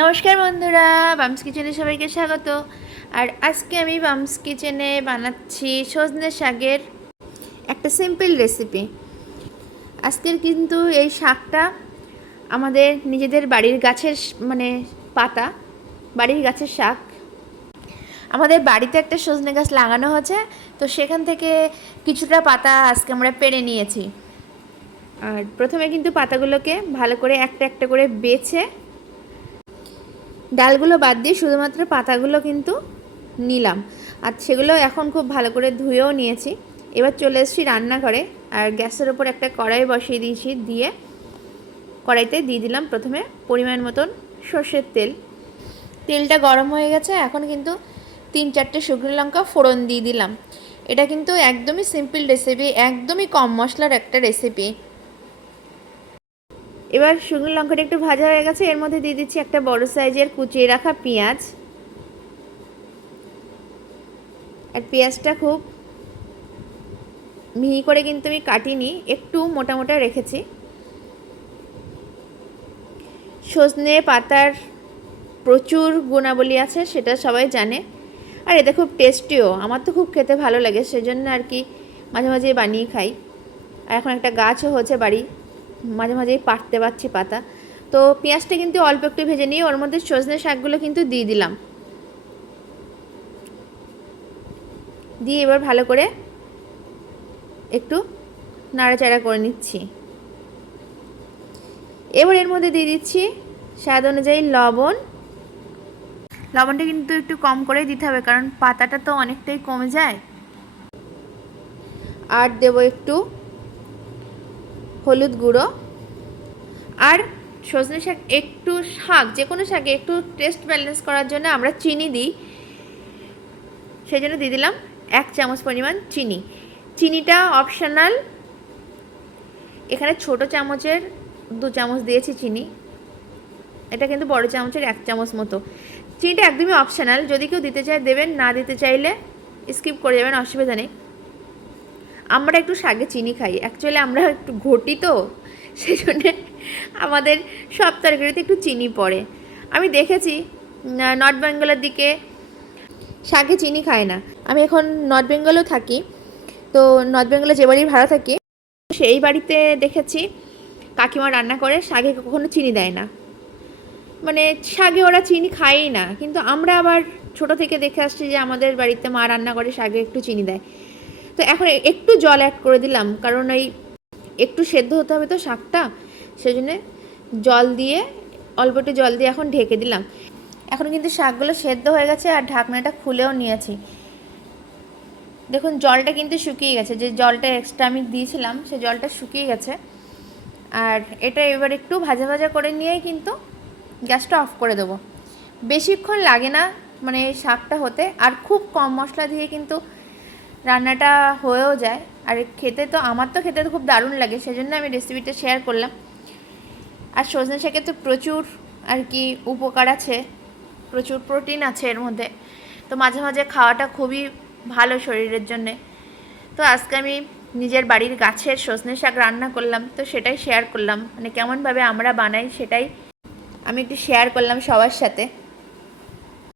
নমস্কার বন্ধুরা, বামস কিচেনে সবাইকে স্বাগত। আর আজকে আমি বামস কিচেনে বানাচ্ছি সজনে শাকের একটা সিম্পল রেসিপি। আজকের কিন্তু এই শাকটা আমাদের নিজেদের বাড়ির গাছের পাতা, বাড়ির গাছের শাক। আমাদের বাড়িতে একটা সজনে গাছ লাগানো হয়েছে, তো সেখান থেকে কিছুটা পাতা আজকে আমরা পেড়ে নিয়েছি। আর প্রথমে কিন্তু পাতাগুলোকে ভালো করে একটা একটা করে বেছে ডালগুলো বাদ দিয়ে শুধুমাত্র পাতাগুলো কিন্তু নিলাম। আর সেগুলো এখন খুব ভালো করে ধুয়েও নিয়েছি। এবার চলে এসেছি রান্নাঘরে, আর গ্যাসের ওপর একটা কড়াই বসিয়ে দিয়েছি। দিয়ে কড়াইতে দিয়ে দিলাম প্রথমে পরিমাণ মতন সর্ষের তেল। তেলটা গরম হয়ে গেছে, এখন কিন্তু 3-4টে শুকনো লঙ্কা ফোড়ন দিয়ে দিলাম। এটা কিন্তু একদমই সিম্পল রেসিপি, একদমই কম মশলার একটা রেসিপি। এবার শুকনো লঙ্কাটা একটু ভাজা হয়ে গেছে, এর মধ্যে দিয়ে দিচ্ছি একটা বড় সাইজের কুচিয়ে রাখা পেঁয়াজ। আর পেঁয়াজটা খুব মিহি করে কিন্তু আমি কাটিনি, একটু মোটা মোটা রেখেছি। সজনে পাতার প্রচুর গুণাবলী আছে, সেটা সবাই জানে। আর এটা খুব টেস্টিও, আমার তো খুব খেতে ভালো লাগে, সেজন্য আর কি মাঝে মাঝে বানিয়ে খাই। আর এখন একটা গাছও হচ্ছে বাড়ি, মাঝে মাঝেই পাড়তে পারছি পাতা। তো পেঁয়াজটা কিন্তু অল্প একটু ভেজে নিয়ে ওর মধ্যে সজনে শাকগুলো কিন্তু দিয়ে দিলাম। দিয়ে এবার ভালো করে একটু নাড়াচাড়া করে নিচ্ছি। এবার এর মধ্যে দিয়ে দিচ্ছি স্বাদ অনুযায়ী লবণ। লবণটা কিন্তু একটু কম করেই দিতে হবে, কারণ পাতাটা তো অনেকটাই কমে যায়। আর দেবো একটু হলুদ গুঁড়ো। আর সজনে শাক একটু যে কোনো শাকে একটু টেস্ট ব্যালেন্স করার জন্য আমরা চিনি দিই, সেই জন্য দিয়ে দিলাম 1 চামচ পরিমাণ চিনি। চিনিটা অপশনাল, এখানে ছোট চামচের 2 চামচ দিয়েছি চিনি, এটা কিন্তু বড় চামচের 1 চামচ মতো। চিনিটা একদমই অপশনাল, যদি কেউ দিতে চায় দেবেন, না দিতে চাইলে স্কিপ করে যাবেন, অসুবিধা নেই। আমরা একটু শাকে চিনি খাই, অ্যাকচুয়ালি আমরা একটু ঘটি, তো সেই জন্যে আমাদের সব তরকারিতে একটু চিনি পড়ে। আমি দেখেছি নর্থ বেঙ্গলের দিকে শাকে চিনি খায় না। আমি এখন নর্থ বেঙ্গলেও থাকি, তো নর্থ বেঙ্গলে যে বাড়ির ভাড়া থাকি সেই বাড়িতে দেখেছি কাকিমা রান্না করে শাকে কখনো চিনি দেয় না, শাকে ওরা চিনি খায়ই না। কিন্তু আমরা আবার ছোট থেকে দেখে আসছি যে আমাদের বাড়িতে মা রান্না করে শাকে একটু চিনি দেয়। তো এখন একটু জল অ্যাড করে দিলাম, কারণ ওই একটু সেদ্ধ হতে হবে তো শাকটা, সেই জন্যে জল দিয়ে, অল্প একটু জল দিয়ে এখন ঢেকে দিলাম। এখন কিন্তু শাকগুলো সেদ্ধ হয়ে গেছে, আর ঢাকনাটা খুলেও নিয়েছি। দেখুন জলটা কিন্তু শুকিয়ে গেছে, যে জলটা এক্সট্রা আমি দিয়েছিলাম সে জলটা শুকিয়ে গেছে। আর এটা এবার একটু ভাজা ভাজা করে নিয়েই কিন্তু গ্যাসটা অফ করে দেবো। বেশিক্ষণ লাগে না শাকটা হতে, আর খুব কম মশলা দিয়ে কিন্তু রান্নাটা হয়েও যায়। আর খেতে তো আমার তো খেতে তো খুব দারুণ লাগে, সেজন্য আমি রেসিপিটা শেয়ার করলাম। আর সজনে শাকে তো প্রচুর আর কি উপকার আছে, প্রচুর প্রোটিন আছে এর মধ্যে, তো মাঝে মাঝে খাওয়াটা খুবই ভালো শরীরের জন্যে। তো আজকে আমি নিজের বাড়ির গাছের সজনে শাক রান্না করলাম, তো সেটাই শেয়ার করলাম। কেমনভাবে আমরা বানাই সেটাই আমি একটু শেয়ার করলাম সবার সাথে।